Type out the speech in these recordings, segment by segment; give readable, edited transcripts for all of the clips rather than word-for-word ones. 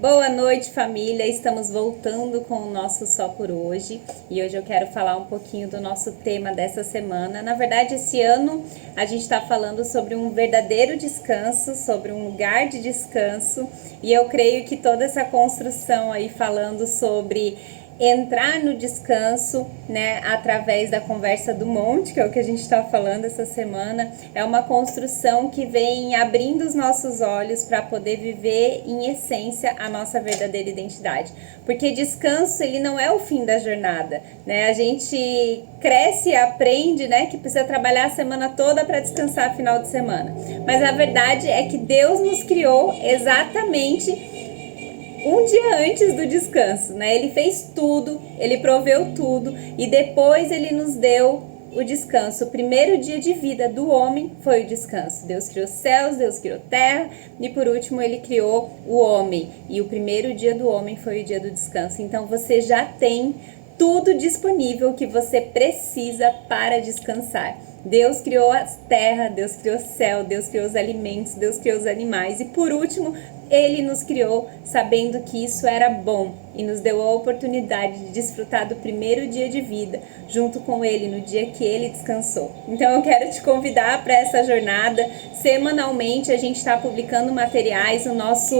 Boa noite, família! Estamos voltando com o nosso Só por Hoje e hoje eu quero falar um pouquinho do nosso tema dessa semana. Na verdade, esse ano a gente está falando sobre um verdadeiro descanso, sobre um lugar de descanso, e eu creio que toda essa construção aí falando sobre entrar no descanso, né, através da conversa do monte, que é o que a gente está falando essa semana, é uma construção que vem abrindo os nossos olhos para poder viver em essência a nossa verdadeira identidade. Porque descanso, ele não é o fim da jornada, né? A gente cresce e aprende, né, que precisa trabalhar a semana toda para descansar final de semana. Mas a verdade é que Deus nos criou exatamente um dia antes do descanso, né? Ele fez tudo, ele proveu tudo e depois ele nos deu o descanso. O primeiro dia de vida do homem foi o descanso. Deus criou céus, Deus criou terra e por último ele criou o homem. E o primeiro dia do homem foi o dia do descanso. Então você já tem tudo disponível que você precisa para descansar. Deus criou a terra, Deus criou o céu, Deus criou os alimentos, Deus criou os animais e por último Ele nos criou sabendo que isso era bom e nos deu a oportunidade de desfrutar do primeiro dia de vida junto com Ele no dia que Ele descansou. Então eu quero te convidar para essa jornada. Semanalmente a gente está publicando materiais no nosso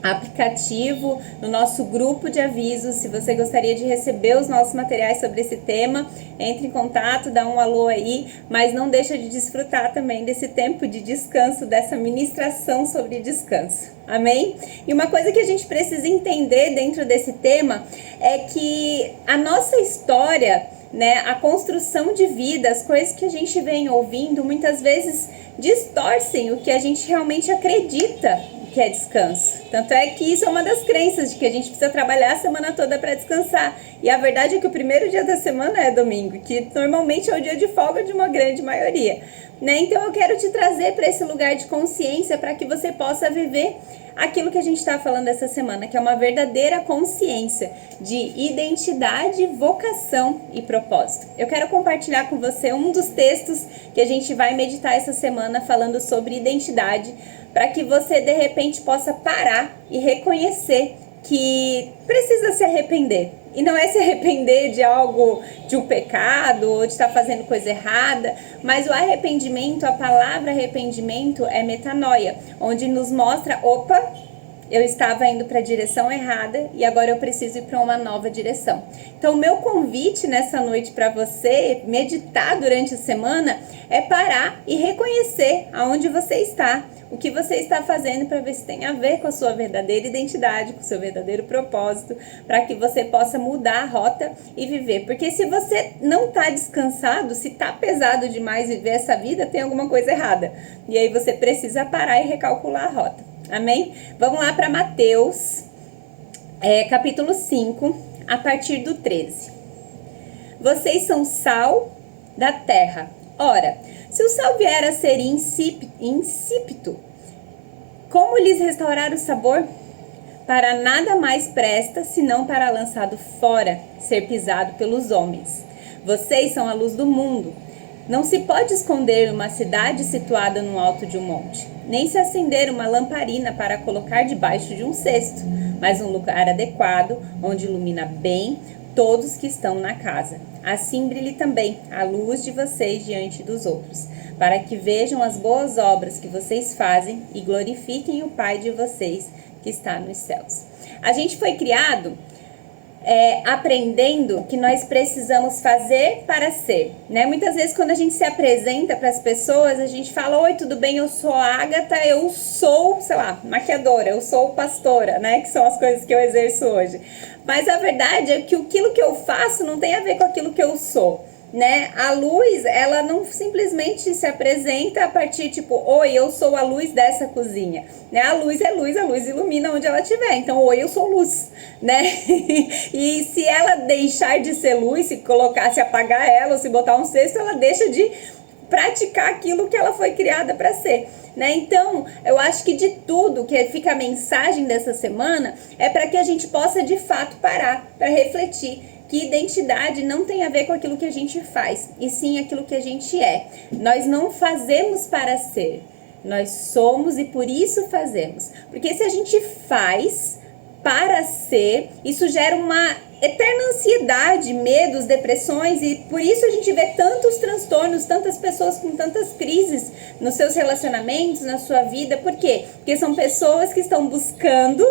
aplicativo, no nosso grupo de avisos. Se você gostaria de receber os nossos materiais sobre esse tema, entre em contato, dá um alô aí, mas não deixa de desfrutar também desse tempo de descanso, dessa ministração sobre descanso. Amém? E uma coisa que a gente precisa entender dentro desse tema é que a nossa história, né, a construção de vida, as coisas que a gente vem ouvindo, muitas vezes distorcem o que a gente realmente acredita que é descanso. Tanto é que isso é uma das crenças, de que a gente precisa trabalhar a semana toda para descansar. E a verdade é que o primeiro dia da semana é domingo, que normalmente é o dia de folga de uma grande maioria, né? Então eu quero te trazer para esse lugar de consciência para que você possa viver aquilo que a gente está falando essa semana, que é uma verdadeira consciência de identidade, vocação e propósito. Eu quero compartilhar com você um dos textos que a gente vai meditar essa semana falando sobre identidade, para que você de repente possa parar e reconhecer que precisa se arrepender. E não é se arrepender de algo, de um pecado ou de estar fazendo coisa errada, mas o arrependimento, a palavra arrependimento é metanoia, onde nos mostra, opa, eu estava indo para a direção errada e agora eu preciso ir para uma nova direção. Então, o meu convite nessa noite para você meditar durante a semana é parar e reconhecer aonde você está, o que você está fazendo, para ver se tem a ver com a sua verdadeira identidade, com o seu verdadeiro propósito, para que você possa mudar a rota e viver. Porque se você não está descansado, se está pesado demais viver essa vida, tem alguma coisa errada. E aí você precisa parar e recalcular a rota. Amém? Vamos lá para Mateus, capítulo 5, a partir do 13. Vocês são sal da terra. Ora, se o sal vier a ser insípido, como lhes restaurar o sabor? Para nada mais presta, senão para lançado fora, ser pisado pelos homens. Vocês são a luz do mundo. Não se pode esconder uma cidade situada no alto de um monte, nem se acender uma lamparina para colocar debaixo de um cesto, mas um lugar adequado, onde ilumina bem todos que estão na casa. Assim brilhe também a luz de vocês diante dos outros, para que vejam as boas obras que vocês fazem e glorifiquem o Pai de vocês que está nos céus. A gente foi criado aprendendo que nós precisamos fazer para ser, né? Muitas vezes quando a gente se apresenta para as pessoas, a gente fala: oi, tudo bem, eu sou a Agatha, eu sou, sei lá, maquiadora, eu sou pastora, né? Que são as coisas que eu exerço hoje. Mas a verdade é que aquilo que eu faço não tem a ver com aquilo que eu sou, né? A luz, ela não simplesmente se apresenta a partir tipo, oi, eu sou a luz dessa cozinha, né? A luz é luz, a luz ilumina onde ela estiver. Então, oi, eu sou luz, né? E se ela deixar de ser luz, se colocar, se apagar ela, ou se botar um cesto, ela deixa de praticar aquilo que ela foi criada para ser, né? Então, eu acho que de tudo que fica a mensagem dessa semana é para que a gente possa de fato parar, para refletir que identidade não tem a ver com aquilo que a gente faz, e sim aquilo que a gente é. Nós não fazemos para ser, nós somos e por isso fazemos. Porque se a gente faz para ser, isso gera uma eterna ansiedade, medos, depressões, e por isso a gente vê tantos transtornos, tantas pessoas com tantas crises nos seus relacionamentos, na sua vida. Por quê? Porque são pessoas que estão buscando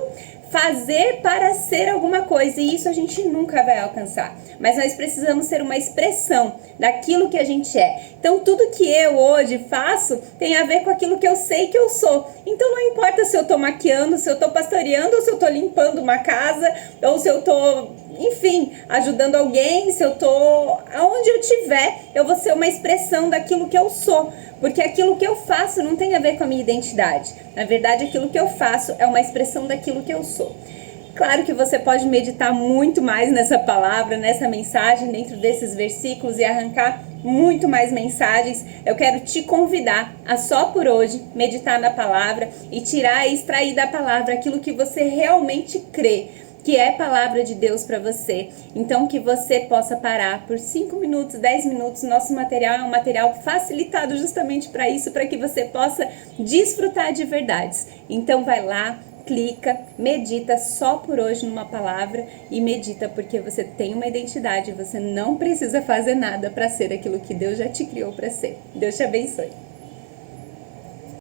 fazer para ser alguma coisa, e isso a gente nunca vai alcançar. Mas nós precisamos ser uma expressão daquilo que a gente é. Então tudo que eu hoje faço tem a ver com aquilo que eu sei que eu sou. Então não importa se eu tô maquiando, se eu tô pastoreando, ou se eu tô limpando uma casa, ou se eu tô, enfim, ajudando alguém, se eu tô aonde eu estiver, eu vou ser uma expressão daquilo que eu sou. Porque aquilo que eu faço não tem a ver com a minha identidade. Na verdade, aquilo que eu faço é uma expressão daquilo que eu sou. Claro que você pode meditar muito mais nessa palavra, nessa mensagem, dentro desses versículos, e arrancar muito mais mensagens. Eu quero te convidar a só por hoje meditar na palavra e tirar e extrair da palavra aquilo que você realmente crê que é palavra de Deus para você. Então que você possa parar por 5 minutos, 10 minutos. Nosso material é um material facilitado justamente para isso, para que você possa desfrutar de verdades. Então vai lá, clica, medita só por hoje numa palavra e medita, porque você tem uma identidade, você não precisa fazer nada para ser aquilo que Deus já te criou para ser. Deus te abençoe.